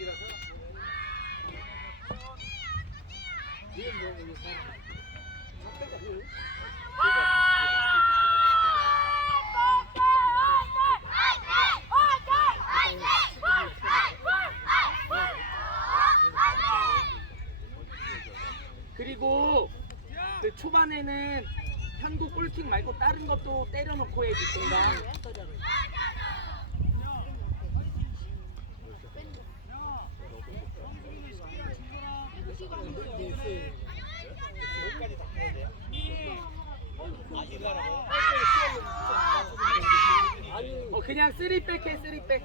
경기라서 그리고 그 초반에는 한국 골킥 말고 다른 것도 때려놓고 동강. 여기까지 다 해야 돼요. 아 이거 하라고요? 어 그냥 쓰리백 해 쓰리백.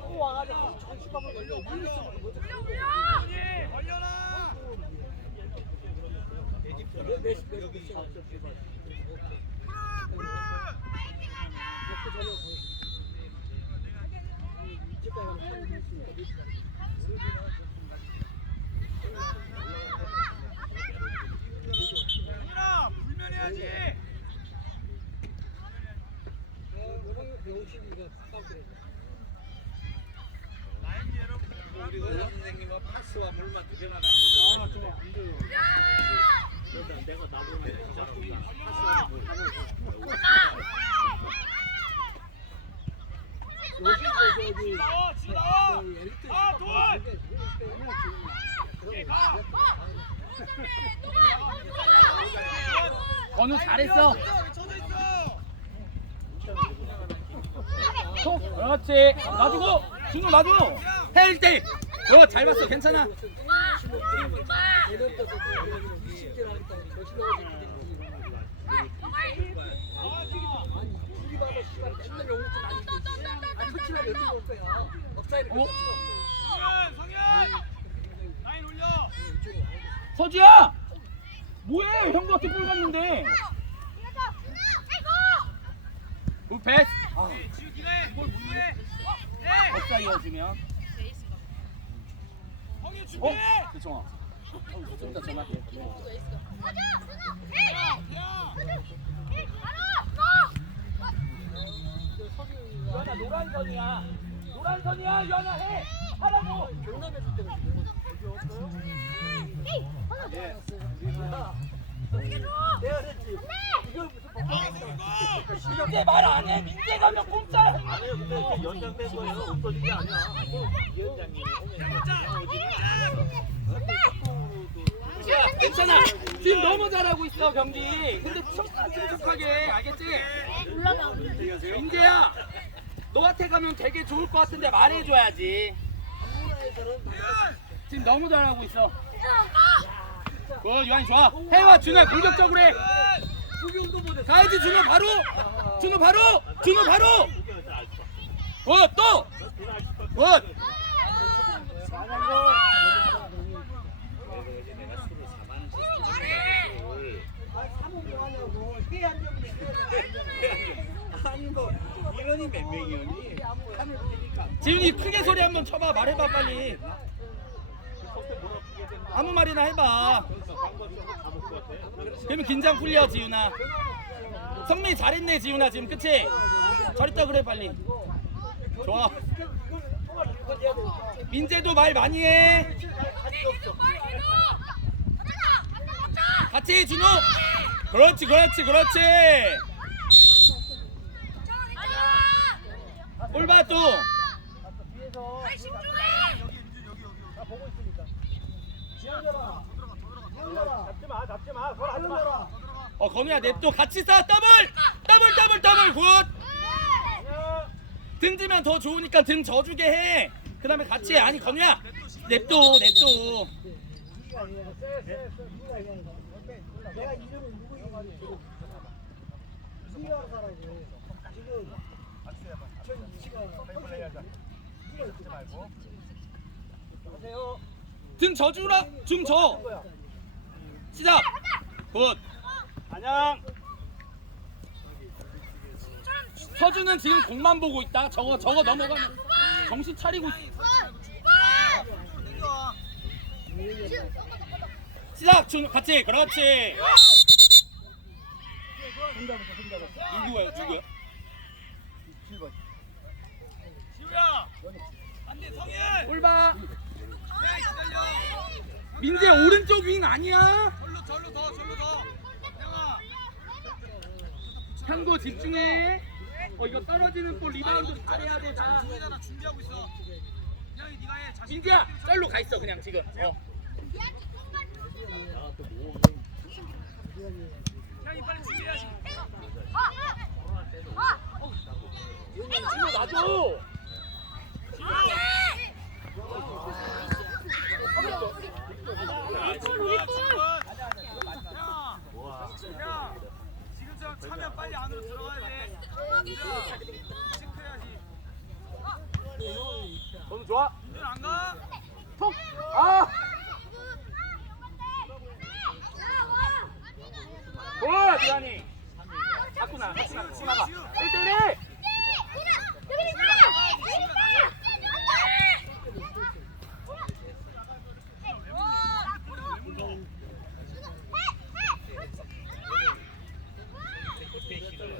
여기 영민아 불면 해야지. 라인이 여러분. 우리 의사 선생님은 파스와 물만 두 개나 가지고 그러다 내가 나보면 진짜 파스와 물 나와. 아 가. 잘했어. 쳐져 있어. 그렇지. 놔주고 준호 놔줘. 해 1대. 어, 잘 봤어. 괜찮아. 어? 성현 성현. 라인 올려. 서지야. 뭐해? 형한테 볼 갔는데. 굿 패스. 아, 네, 지우 기래. 이걸 무해. 네. 역 사 이어주면. 성현 어? 좀 이따 전화할게. 유한아 노란 선이야. 노란 선이야. 유한아 해. 하라고. 민재 말 안 해. 민재 가면 공짜. 아니에요 근데 연장된 거예요 없어진 게 아니야 위원장이 야, 괜찮아. 지금 너무 잘하고 있어 경기. 근데 척- 침착하게 알겠지? 민재야, 너한테 가면 되게 좋을 것 같은데 말해줘야지. 지금 너무 잘하고 있어. 굿, 유한이 좋아. 해와 준호 공격적으로 해. 가야지 준호 바로. 준호 바로. 준호 바로. 굿, 또. 굿. 내가 술을 4만원 줬을 아니 뭐 인원이 몇 명이었니? 하늘 테니까 지훈이 크게 소리 한번 쳐봐. 말해봐 빨리. 아무 말이나 해봐. 그러면 긴장 풀려 지훈아. 성민이 잘했네 지훈아 지금 그치? 잘했다 그래 빨리. 좋아. 민재도 말 많이 해. 같이 해, 준호. 그렇지 그렇지 그렇지. 꼴봐 또. 어 건우야 냅둬 같이 싸. 더블! 더블 더블 더블 굿! 등지면 더 좋으니까 등 져주게 해 그 다음에 같이 해. 아니 건우야 냅둬 냅둬 내가 이름을 누구 등 져주라 등 져 시작! 굿! 안녕. 서준은 지금 공만 보고 있다. 저거 저거 넘어가면 정신 차리고 있- 시작! 준 같이! 그렇지! 누구야 누구야 지우야. 안돼. 네 기다려 민재 오른쪽 윙 아니야 절로 절로 더 절로 더. 형아. 향고 집중해. 어 이거 떨어지는 볼 리바운드 잘해야 돼 다. 중이잖아 준비하고 있어. 형이 네가 해. 자신 민재야 짤로 가 있어 그냥 지금. 어. 형이 빨리 준비해야지. 이거 놔줘 야 지금처럼 차면 빨리 안으로 들어가야 돼 야, 체크해야지 너무 좋아 오늘 안 가? 아 오, 지환이. 자꾸나, 자꾸나, 지나가. 1대1!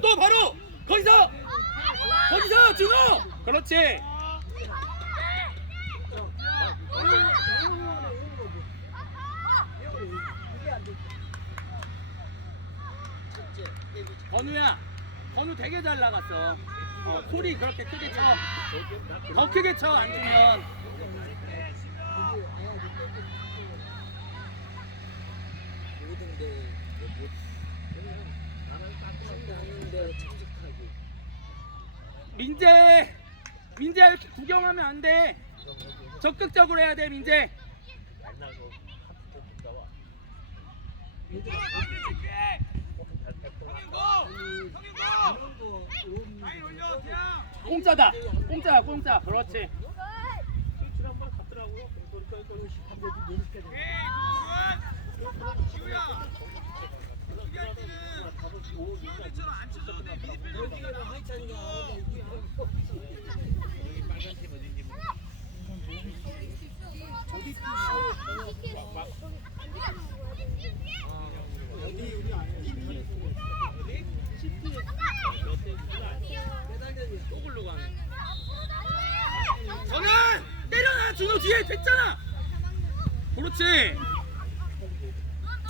또 바로! 거기서! 거기서! 준호! 그렇지! 건우야, 건우 되게 잘 나갔어. 어, 소리 그렇게 크게 쳐. 더 크게 쳐, 안 주면. 민재! 민재야, 이렇게 구경하면 안 돼. 적극적으로 해야 돼, 민재. 성 공짜다. 공짜야, 공짜. 그렇지. 에이 누구야 지우야. 여기 할 때는 우리처럼 안 쳐줘도 돼 미드필더 뛰어나 또 글로 가네. 저는 때려놔, 준호 뒤에 됐잖아. 그렇지.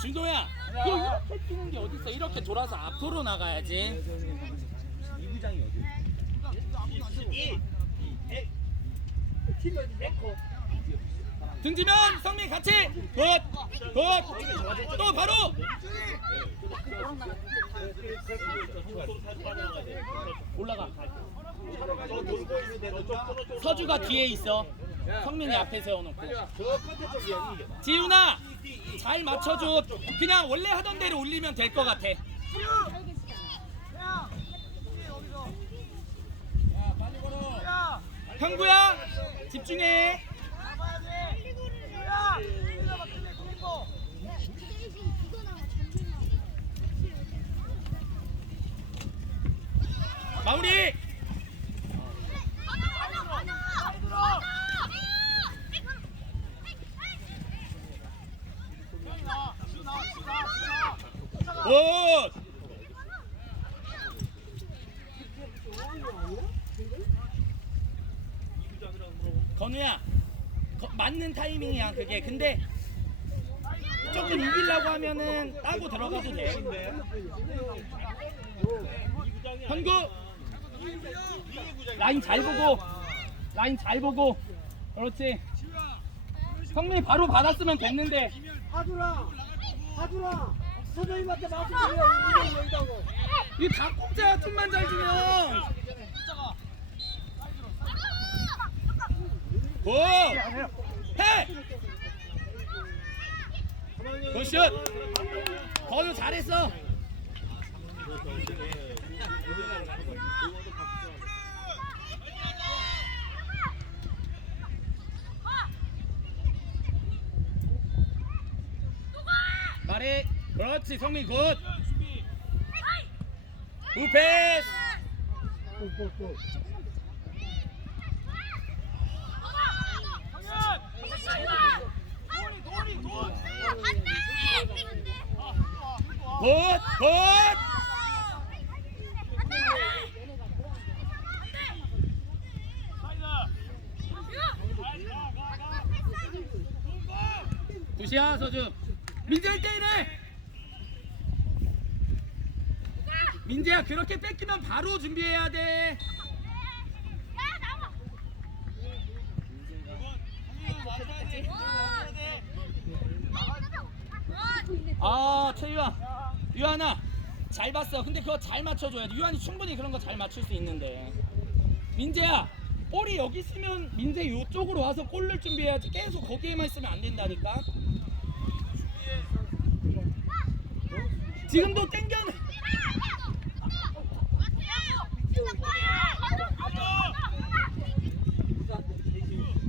준호야, 너 이렇게 뛰는 게 어딨어? 이렇게 돌아서 앞으로 나가야지. 등지면 성민 같이 굿! 굿! 또 바로! 올라가 서주가 뒤에 있어 성민이 앞에 세워놓고 지훈아 잘 맞춰줘 그냥 원래 하던 대로 올리면 될 것 같아 형구야 집중해 잡아야 돼 지우야 지우야 맞추네 성인 고 마무리. 굿. 건우야 거- 맞는 타이밍이야 그게. 근데 조금 이기려고 하면은 따고 들어가도 돼. 현구 라인 잘 보고. 라인 잘 보고. 그렇지. 성민이 바로 받았으면 됐는데. 하준아 하준아 선생님한테 맞춰줘야 이거 여기다고. 이거 다 공짜야 좀만 잘 주면. 고! 해! 굿슛! 건우 잘했어 말해 그렇지 성민 굿 우패스 굿! 굿! 사이다 굿이야 서준 민재 1대1해 민재야 그렇게 뺏기면 바로 준비해야 돼 아, 최유한. 유한아, 잘 봤어. 근데 그거 잘 맞춰줘야 돼. 유한이 충분히 그런 거 잘 맞출 수 있는데. 민재야, 볼이 여기 있으면 민재 이쪽으로 와서 골을 준비해야지. 계속 거기에만 있으면 안 된다니까. 지금도 땡겨내.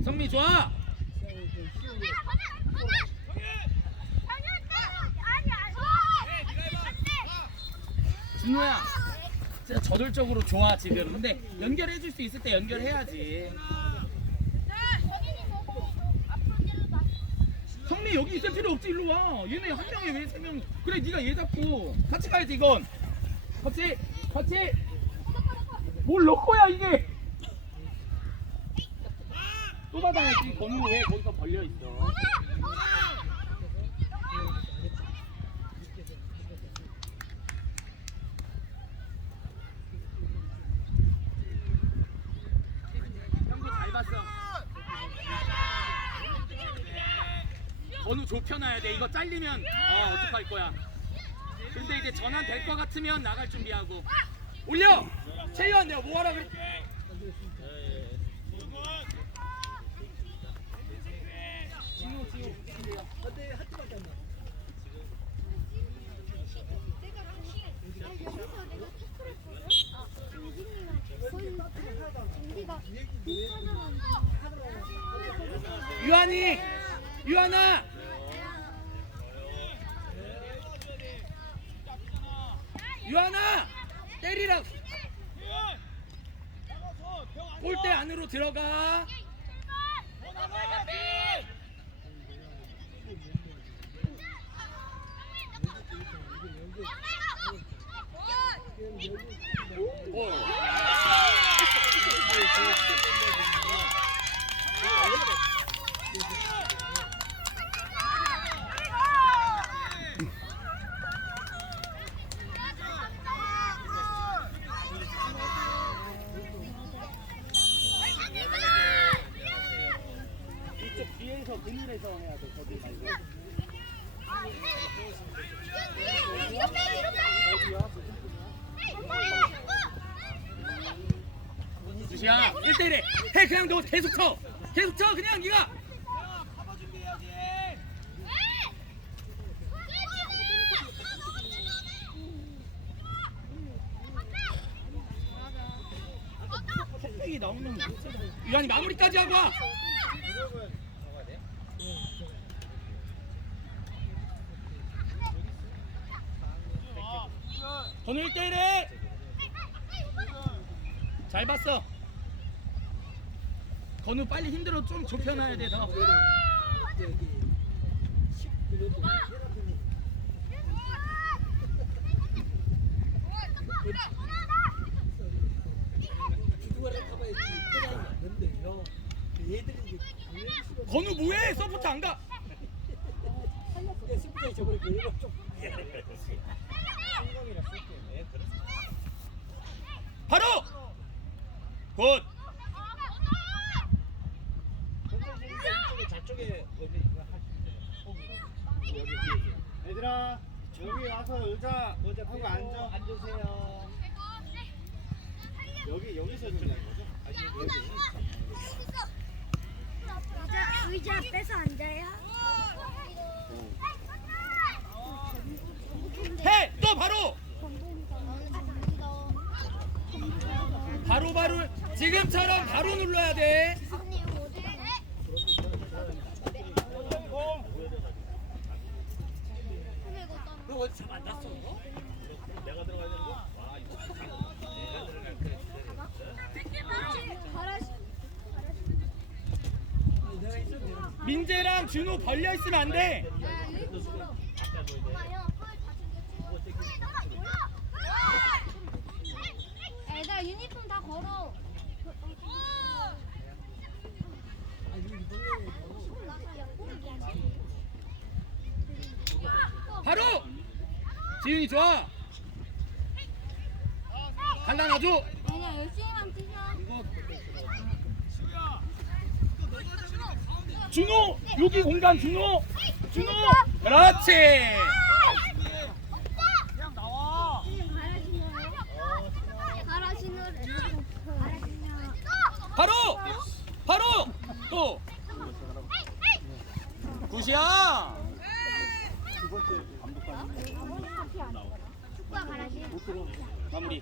성미 좋아. 준호야, 진짜 저돌적으로 좋아 지금. 근데 연결해 줄 수 있을 때 연결해야지. 성미 여기 있을 필요 없지 일로 와. 얘네 한 명에 왜세 명? 그래 네가 얘 잡고 같이 가야지 이건. 같이 같이. 뭘 넣고야 이게? 또 받아야지. 건우 왜 거기서 벌려 있어? 형도 잘 봤어. 건우 좁혀놔야 돼. 이거 잘리면 어 어떡할 거야. 근데 이제 전환 될거 같으면 나갈 준비하고. 올려. 최유한 내가 뭐 하라 그랬? 진호 진호. 근데 한 팀밖에 안 나. 유한이. 유한아. 유한아. 때리라. 골대 안으로 들어가. 이 쪽 뒤에서 그늘에서 해야 돼. 거기 말고. 주시야 1대1해 해 그냥 너 계속 쳐 계속 쳐 그냥 네가 이 나오면 유한이 마무리까지 하고 와 건우 1대1해 잘 봤어. 건우 빨리 힘들어. 좀 좁혀놔야 당연히 싫어. 건우 뭐해? 서포트 얘가. 좀 바로 굿 얘들아 여기 와서 의자 하고 앉아 앉으세요. 여기 여기서 준비하는 거죠? 아니 여기. 의자, 의자 빼서 앉아요? 해! 또 바로! 바로 바로 지금처럼 바로 눌러야 돼 민재랑 준호 벌려 있으면 안 돼 애가 유니폼 다 걸어. 바로! 지윤이 좋아! 갈라놔줘! 아니야 열심히만 뛰자. 준호! 여기 공간 준호! 준호! 그렇지! 마무리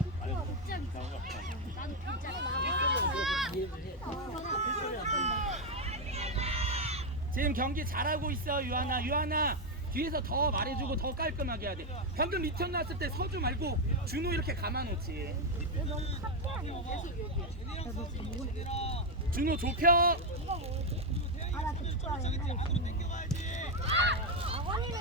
지금 경기 잘하고 있어 유하나 유하나 뒤에서 더 말해주고 더 깔끔하게 해야 돼 방금 리턴 났을 때 서주 말고 준호 이렇게 감아놓지? 준호 좁혀 아나 축구와 옛날에. 아버님은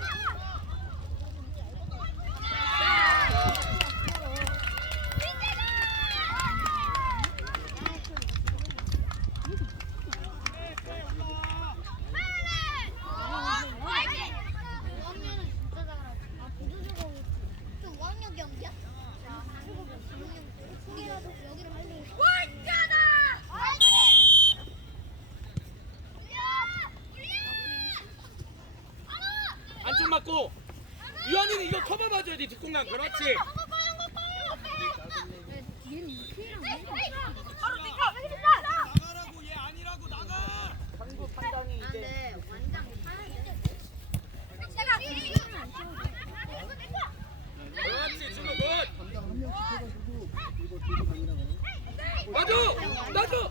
안쪽 맞고 유한이는 이거 커버 뒷공간 그렇지 나가라고 얘 아니라고 나가 당구 판단이 이제 그렇지 준호 굿 놔줘 놔줘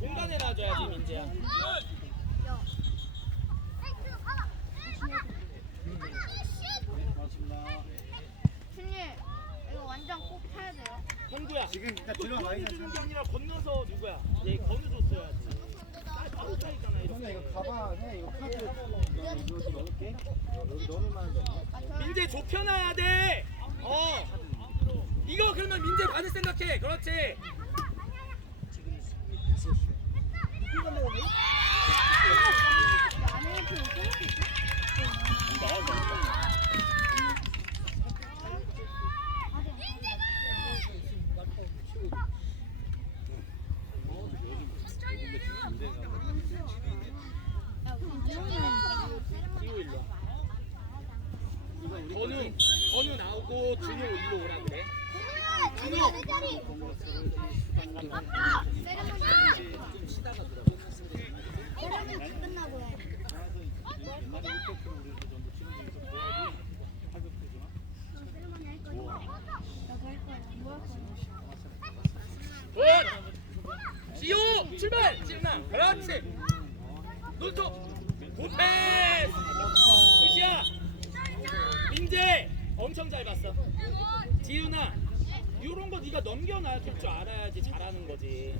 공간에 놔줘야지 민재야 이거 완전 꼭 타야 돼요. 형구야. 지금 일단 이거 들어가 골 있는 주는 게 아니라 건너서 누구야? 얘 건너줬어야지 따로 차있잖아 형아 이렇게. 이거 가방 해 이거 카드 이거 좀 넣을게. 여기 넣으면 돼 민재 좁혀놔야 돼. 어. 이거 그러면 민재 받을 생각해. 그렇지. 안에 이렇게 끊을 수 있어? 지호 일로 와. 건우, 건우 나오고 준호 일로 오라 그래. 준호. 아빠! 내려면 내려면 끝나고 해. 세레머니 할 거야. 나도 할 거야. 뭐 할 거야? 굿. 지호 출발. 지훈아. 그렇지. 놀토. 굿패스. 굿이야. 민재 엄청 잘 봤어. 지훈아. 이런 거 네가 넘겨놔줄 줄 알아야지 잘하는 거지.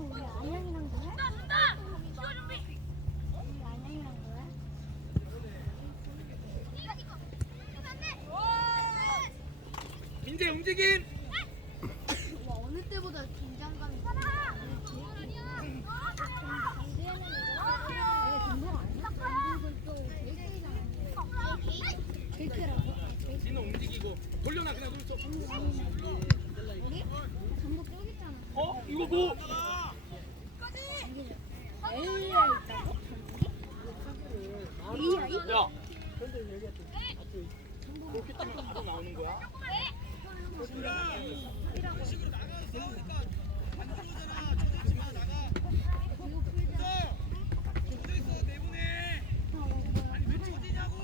우리 안양이랑 거야? 우리 안양이랑 거야? 민재 움직임. 와 어느 때보다 긴장감이? 진호 움직이고 돌려놔 그냥? 전복 쫄깃잖아 어? 이거 뭐? 있다고? AI? 야. 그렇게 딱 바로 나오는 거야? 식으로 나가서 싸우니까 안 들어오잖아 조져지 마 나가 조져 있어 내보내 아니 왜 조지냐고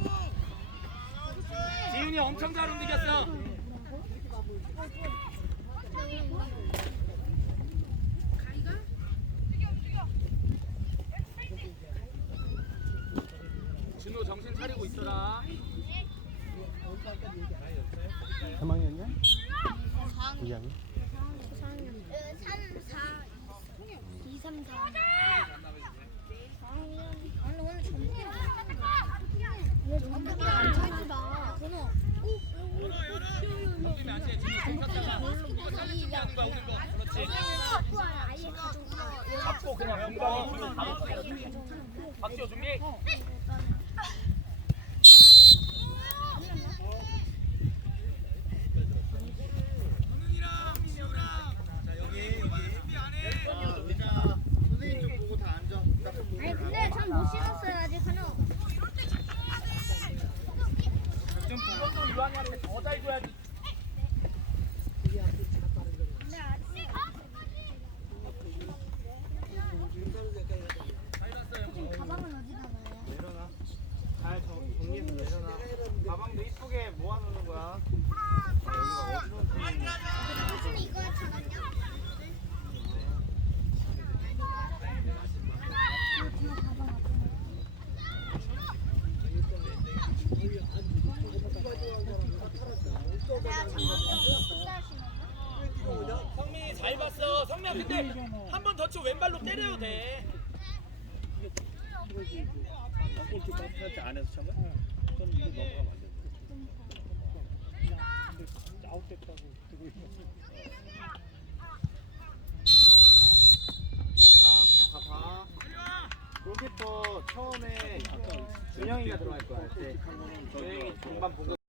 지훈이 엄청 잘 움직였어. 준호 정신 차리고 있어라. 3학년이야? 2학년? 3, 4, 2, 3, 4. 하는 연방이 줄을 다 박지호 준비. 아니 근데 이거 유한이한테 더잘 줘야지.